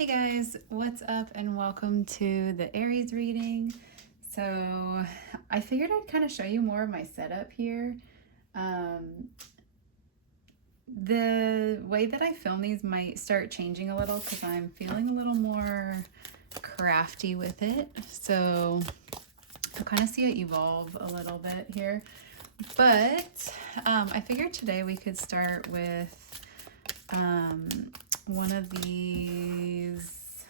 Hey guys, what's up and welcome to the Aries reading. So I figured I'd kind of show you more of my setup here. The way that I film these might start changing a little because I'm feeling a little more crafty with it. So I'll kind of see it evolve a little bit here. But I figured today we could start with one of these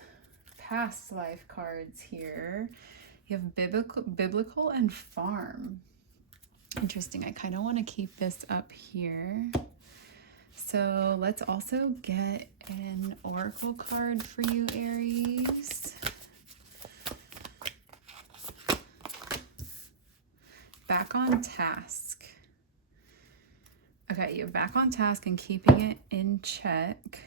past life cards here. You have biblical and farm. Interesting. I kind of want to keep this up here. So let's also get an oracle card for you, Aries. Back on task. Okay, you're back on task and keeping it in check.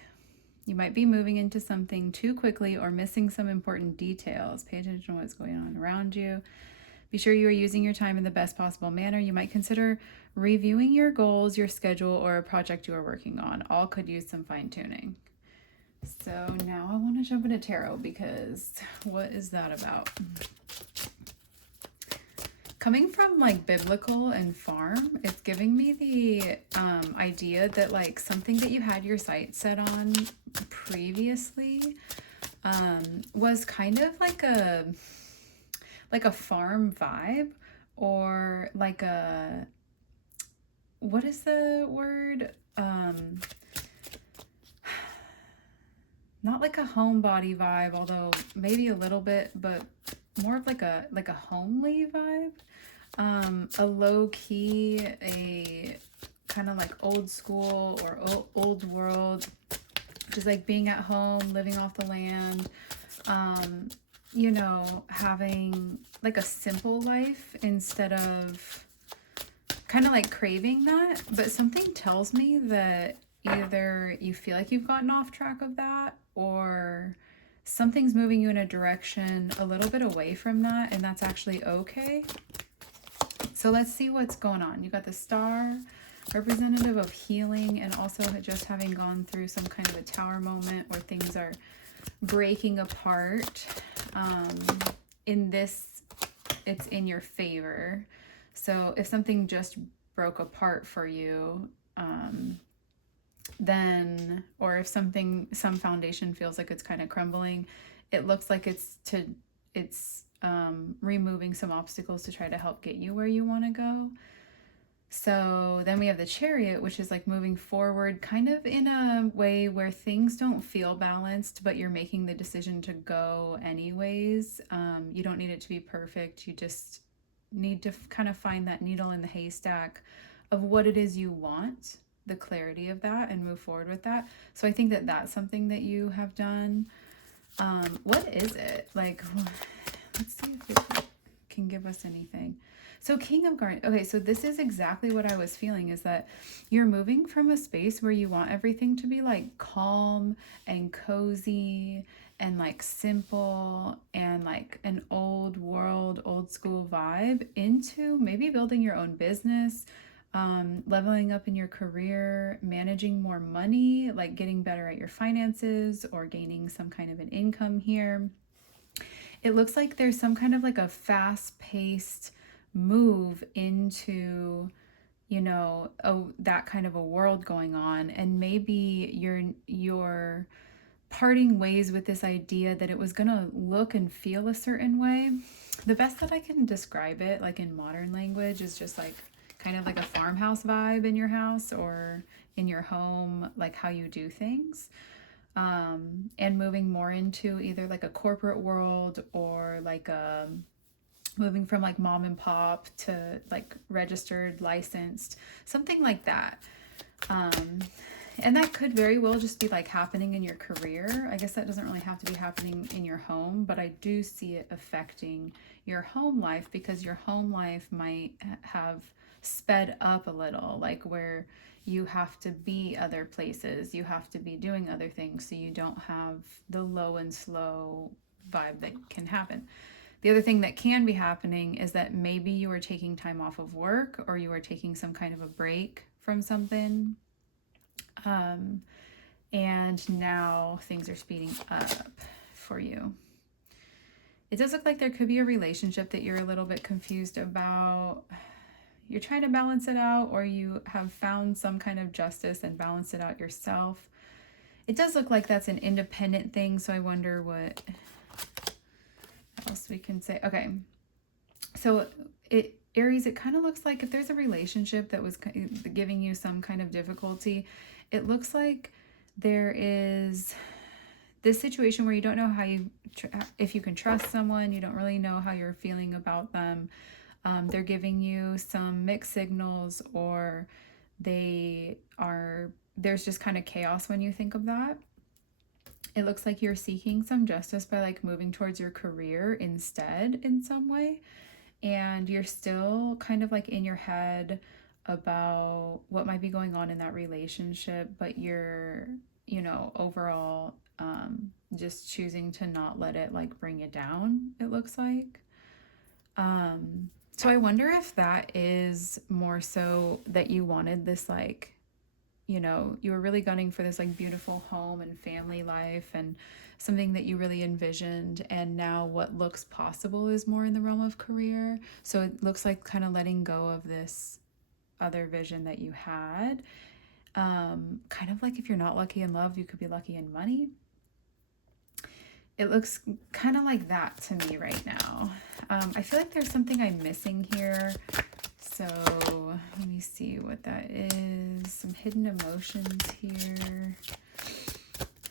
You might be moving into something too quickly or missing some important details. Pay attention to what's going on around you. Be sure you are using your time in the best possible manner. You might consider reviewing your goals, your schedule, or a project you are working on. All could use some fine-tuning. So now I want to jump into tarot because what is that about? Coming from like biblical and farm, it's giving me the idea that like something that you had your sights set on previously was kind of like a farm vibe, or like a, what is the word? Not like a homebody vibe, although maybe a little bit, but more of like a homely vibe. A low key, a kind of like old school or old world, just like being at home, living off the land, you know, having like a simple life instead of kind of like craving that. But something tells me that either you feel like you've gotten off track of that, or something's moving you in a direction a little bit away from that, and that's actually okay. So let's see what's going on. You got the Star, representative of healing, and also just having gone through some kind of a tower moment where things are breaking apart. In this, it's in your favor. So if something just broke apart for you, then, or if some foundation feels like it's kind of crumbling, it looks like it's removing some obstacles to try to help get you where you want to go. So then we have the Chariot, which is like moving forward kind of in a way where things don't feel balanced, but you're making the decision to go anyways. You don't need it to be perfect. You just need to kind of find that needle in the haystack of what it is you want, the clarity of that, and move forward with that. So I think that that's something that you have done. What is it? Like, let's see if it can give us anything. So King of Guardians. Okay, so this is exactly what I was feeling, is that you're moving from a space where you want everything to be like calm and cozy and like simple and like an old world, old school vibe, into maybe building your own business, leveling up in your career, managing more money, like getting better at your finances or gaining some kind of an income here. It looks like there's some kind of like a fast-paced move into, you know, that kind of a world going on, and maybe you're parting ways with this idea that it was gonna look and feel a certain way. The best that I can describe it, like in modern language, is just like kind of like a farmhouse vibe in your house or in your home, like how you do things. And moving more into either like a corporate world or like moving from like mom and pop to like registered, licensed, something like that. And that could very well just be like happening in your career. I guess that doesn't really have to be happening in your home, but I do see it affecting your home life, because your home life might have sped up a little, like where you have to be other places, you have to be doing other things, so you don't have the low and slow vibe that can happen. The other thing that can be happening is that maybe you are taking time off of work, or you are taking some kind of a break from something. And now things are speeding up for you. It does look like there could be a relationship that you're a little bit confused about. You're trying to balance it out, or you have found some kind of justice and balanced it out yourself. It does look like that's an independent thing, so I wonder what else we can say. Okay, so Aries, it kind of looks like if there's a relationship that was giving you some kind of difficulty, it looks like there is this situation where you don't know how if you can trust someone, you don't really know how you're feeling about them. They're giving you some mixed signals, or there's just kind of chaos when you think of that. It looks like you're seeking some justice by like moving towards your career instead in some way. And you're still kind of like in your head about what might be going on in that relationship, but you're, overall just choosing to not let it like bring it down, it looks like. So I wonder if that is more so that you wanted this like, you were really gunning for this like beautiful home and family life and something that you really envisioned, and now what looks possible is more in the realm of career. So it looks like kind of letting go of this other vision that you had. Kind of like if you're not lucky in love, you could be lucky in money. It looks kind of like that to me right now. I feel like there's something I'm missing here. So let me see what that is. Some hidden emotions here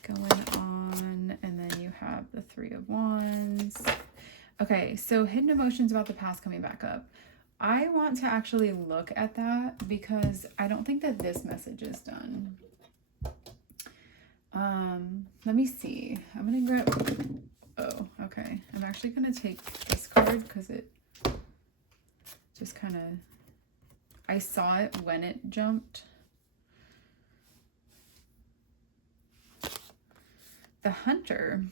going on. And then you have the 3 of Wands. Okay, so hidden emotions about the past coming back up. I want to actually look at that because I don't think that this message is done. Let me see. I'm going to grab... Oh, okay. I'm actually going to take this card because it just kind of... I saw it when it jumped. The Hunter.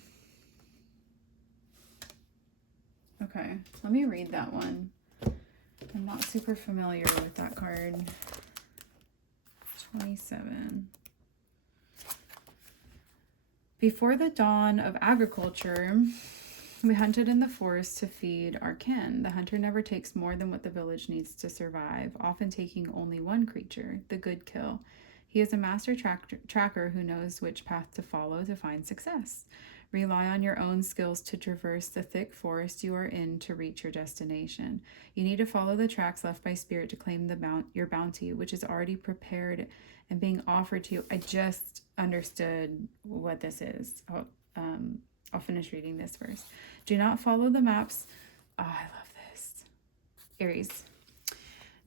Okay, let me read that one. I'm not super familiar with that card. 27. Before the dawn of agriculture, we hunted in the forest to feed our kin. The hunter never takes more than what the village needs to survive, often taking only one creature, the good kill. He is a master tracker who knows which path to follow to find success. Rely on your own skills to traverse the thick forest you are in to reach your destination. You need to follow the tracks left by spirit to claim your bounty, which is already prepared and being offered to you. I just understood what this is. I'll finish reading this first. Do not follow the maps. Oh, I love this. Aries.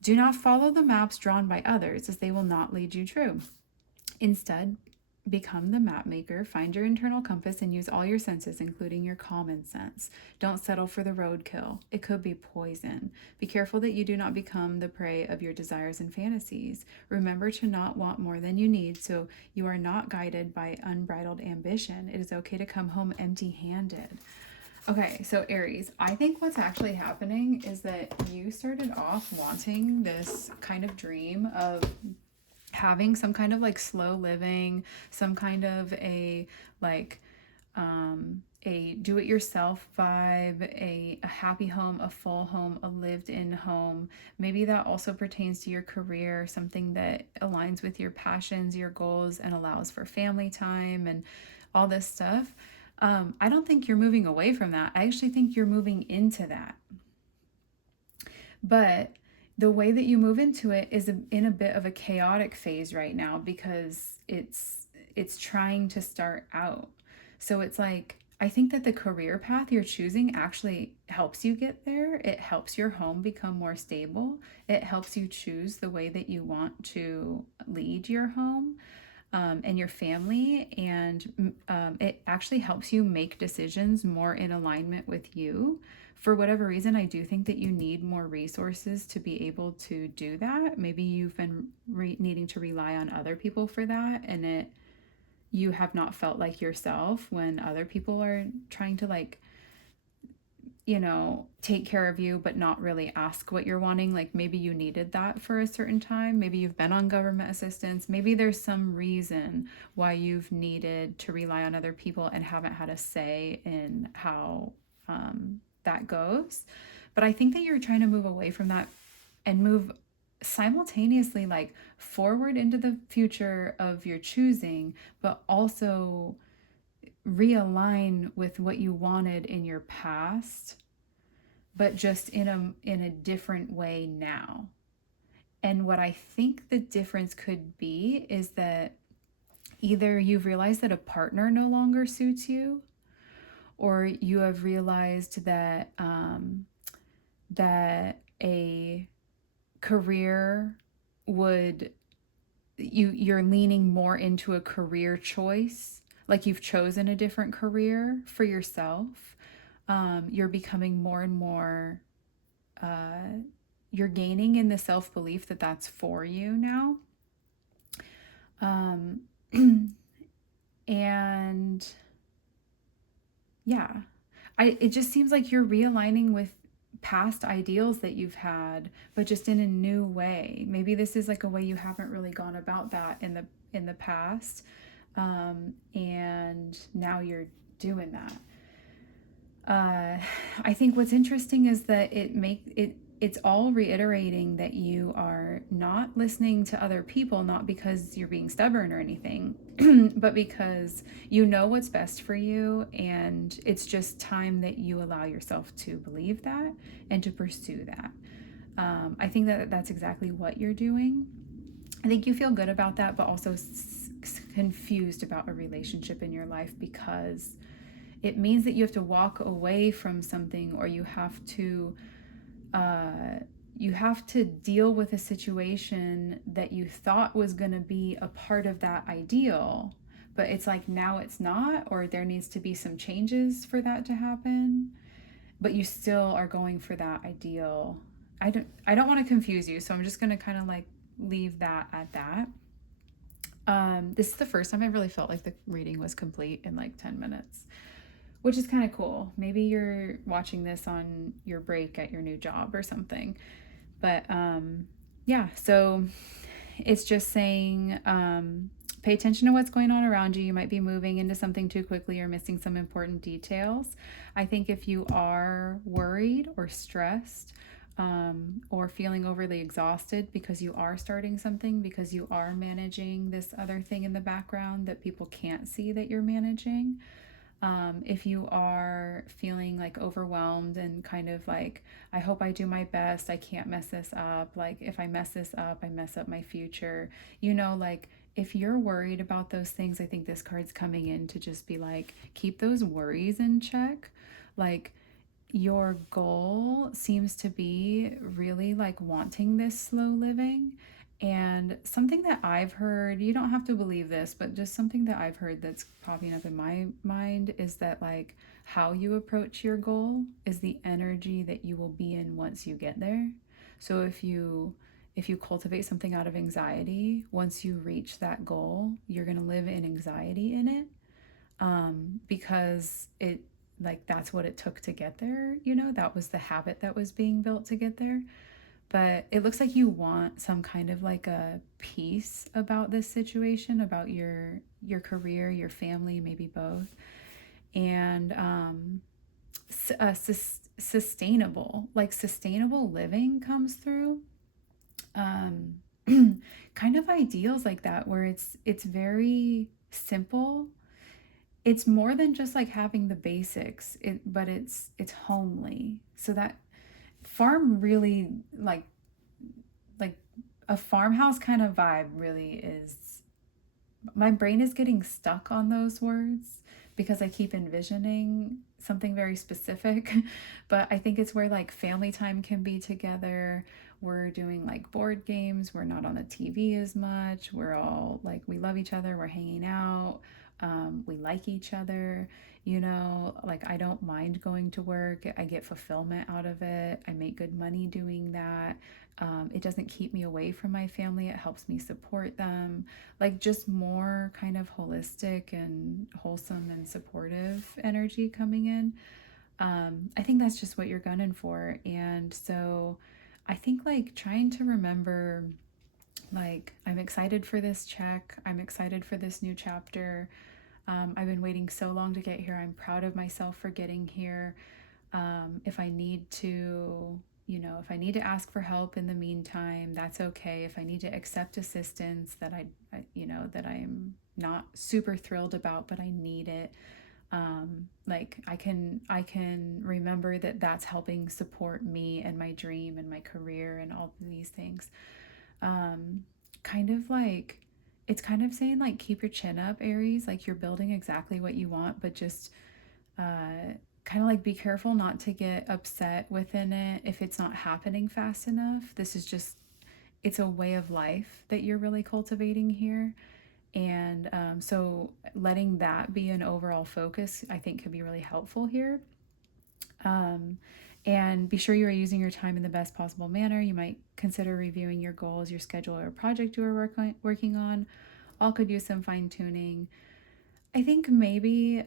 Do not follow the maps drawn by others, as they will not lead you true. Instead, become the map maker, find your internal compass, and use all your senses, including your common sense. Don't settle for the roadkill. It could be poison. Be careful that you do not become the prey of your desires and fantasies. Remember to not want more than you need, so you are not guided by unbridled ambition. It is okay to come home empty-handed. Okay, so Aries, I think what's actually happening is that you started off wanting this kind of dream of having some kind of like slow living, some kind of a like a do-it-yourself vibe, a happy home, a full home, a lived-in home. Maybe that also pertains to your career, something that aligns with your passions, your goals, and allows for family time and all this stuff. I don't think you're moving away from that. I actually think you're moving into that. But the way that you move into it is in a bit of a chaotic phase right now because it's trying to start out. So it's like, I think that the career path you're choosing actually helps you get there. It helps your home become more stable. It helps you choose the way that you want to lead your home and your family. And it actually helps you make decisions more in alignment with you. For whatever reason, I do think that you need more resources to be able to do that. Maybe you've been needing to rely on other people for that, and you have not felt like yourself when other people are trying to like take care of you, but not really ask what you're wanting. Like maybe you needed that for a certain time. Maybe you've been on government assistance. Maybe there's some reason why you've needed to rely on other people and haven't had a say in how that goes. But I think that you're trying to move away from that and move simultaneously, like forward into the future of your choosing, but also realign with what you wanted in your past, but just in a different way now. And what I think the difference could be is that either you've realized that a partner no longer suits you, or you have realized that that a career would you're leaning more into a career choice, like you've chosen a different career for yourself. You're becoming more and more you're gaining in the self-belief that that's for you now. um, and yeah, it just seems like you're realigning with past ideals that you've had, but just in a new way. Maybe this is like a way you haven't really gone about that in the past, and now you're doing that. I think what's interesting is that it's all reiterating that you are not listening to other people, not because you're being stubborn or anything, but because you know what's best for you, and it's just time that you allow yourself to believe that and to pursue that. I think that that's exactly what you're doing. I think you feel good about that, but also confused about a relationship in your life, because it means that you have to walk away from something, or you have to deal with a situation that you thought was going to be a part of that ideal, but it's like now it's not, or there needs to be some changes for that to happen, but you still are going for that ideal. I don't want to confuse you, so I'm just going to kind of like leave that at that. This is the first time I really felt like the reading was complete in like 10 minutes, which is kind of cool. Maybe you're watching this on your break at your new job or something. But yeah, so it's just saying, pay attention to what's going on around you. You might be moving into something too quickly or missing some important details. I think if you are worried or stressed, or feeling overly exhausted because you are starting something, because you are managing this other thing in the background that people can't see that you're managing, if you are feeling like overwhelmed and kind of like, I hope I do my best, I can't mess this up, like if I mess this up, I mess up my future, like if you're worried about those things, I think this card's coming in to just be like, keep those worries in check. Like, your goal seems to be really like wanting this slow living. And something that I've heard, you don't have to believe this, but just something that I've heard that's popping up in my mind is that like how you approach your goal is the energy that you will be in once you get there. So if you cultivate something out of anxiety, once you reach that goal, you're going to live in anxiety in it, because it like that's what it took to get there. That was the habit that was being built to get there. But it looks like you want some kind of like a peace about this situation, about your career, your family, maybe both, and sustainable living comes through. Kind of ideals like that, where it's very simple. It's more than just like having the basics, but it's homely. So that farm really like a farmhouse kind of vibe really is. My brain is getting stuck on those words because I keep envisioning something very specific. But I think it's where like family time can be together. We're doing like board games. We're not on the TV as much. We're all like, we love each other. We're hanging out. We like each other. Like I don't mind going to work. I get fulfillment out of it. I make good money doing that. It doesn't keep me away from my family. It helps me support them. Like just more kind of holistic and wholesome and supportive energy coming in. I think that's just what you're gunning for. And so I think like trying to remember, like, I'm excited for this check, I'm excited for this new chapter. I've been waiting so long to get here. I'm proud of myself for getting here. If I need to, if I need to ask for help in the meantime, that's okay. If I need to accept assistance that that I'm not super thrilled about, but I need it. Like I can remember that that's helping support me and my dream and my career and all of these things. Um, kind of like it's kind of saying like keep your chin up, Aries. Like you're building exactly what you want, but just kind of like be careful not to get upset within it if it's not happening fast enough. This is just, it's a way of life that you're really cultivating here. And so letting that be an overall focus, I think, could be really helpful here. Um, and be sure you are using your time in the best possible manner. You might consider reviewing your goals, your schedule, or project you are working on. All could use some fine tuning. I think maybe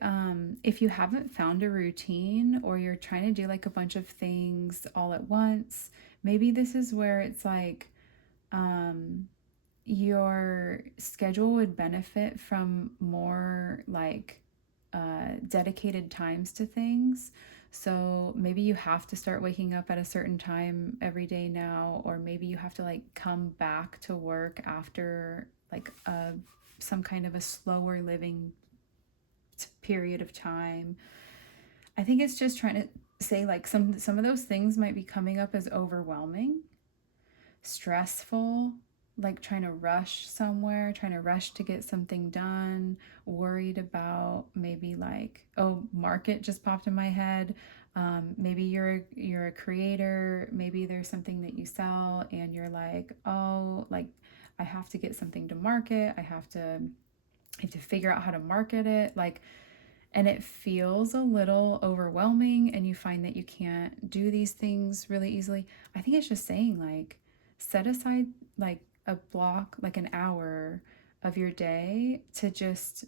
if you haven't found a routine or you're trying to do like a bunch of things all at once, maybe this is where it's like um, your schedule would benefit from more like dedicated times to things. So maybe you have to start waking up at a certain time every day now, or maybe you have to like come back to work after like some kind of a slower living period of time. I think it's just trying to say like some of those things might be coming up as overwhelming, stressful, like trying to rush somewhere, trying to rush to get something done, worried about maybe like, oh, market just popped in my head. Maybe you're a creator, maybe there's something that you sell and you're like, oh, like I have to get something to market. I have to figure out how to market it. Like, and it feels a little overwhelming and you find that you can't do these things really easily. I think it's just saying like set aside like a block, like an hour of your day to just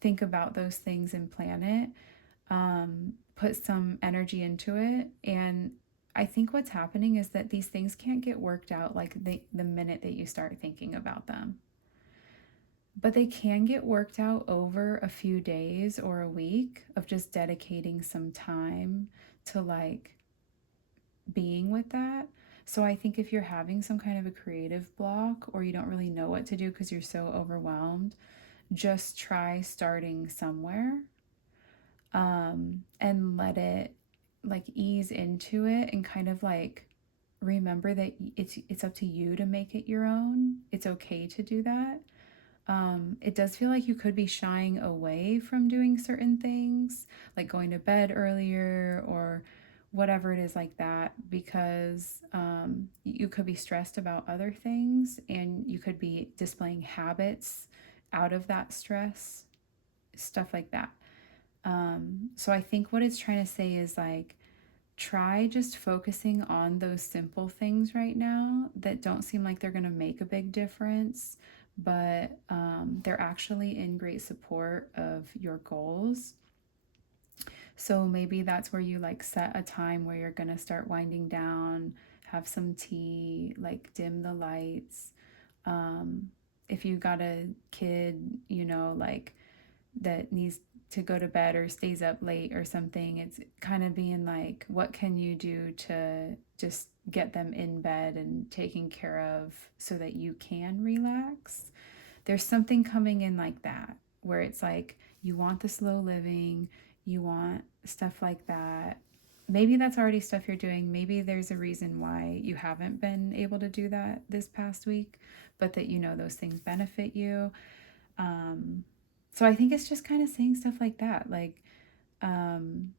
think about those things and plan it. Put some energy into it. And I think what's happening is that these things can't get worked out like the minute that you start thinking about them, but they can get worked out over a few days or a week of just dedicating some time to like being with that. So I think if you're having some kind of a creative block or you don't really know what to do because you're so overwhelmed, just try starting somewhere, and let it like ease into it and kind of like remember that it's up to you to make it your own. It's okay to do that. It does feel like you could be shying away from doing certain things, like going to bed earlier or whatever it is like that, because you could be stressed about other things and you could be displaying habits out of that stress, stuff like that. So I think what it's trying to say is like, try just focusing on those simple things right now that don't seem like they're going to make a big difference, but they're actually in great support of your goals. So maybe that's where you like set a time where you're going to start winding down, have some tea, like dim the lights. If you got a kid, like that needs to go to bed or stays up late or something, it's kind of being like, what can you do to just get them in bed and taken care of so that you can relax? There's something coming in like that where it's like you want the slow living, you want stuff like that. Maybe that's already stuff you're doing. Maybe there's a reason why you haven't been able to do that this past week, but that those things benefit you. Um, so I think it's just kind of saying stuff like that. Like, um,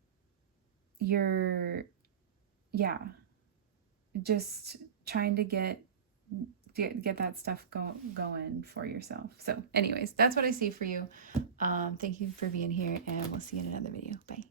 you're, yeah, just trying to get that stuff going for yourself. So anyways, that's what I see for you. Thank you for being here and we'll see you in another video. Bye.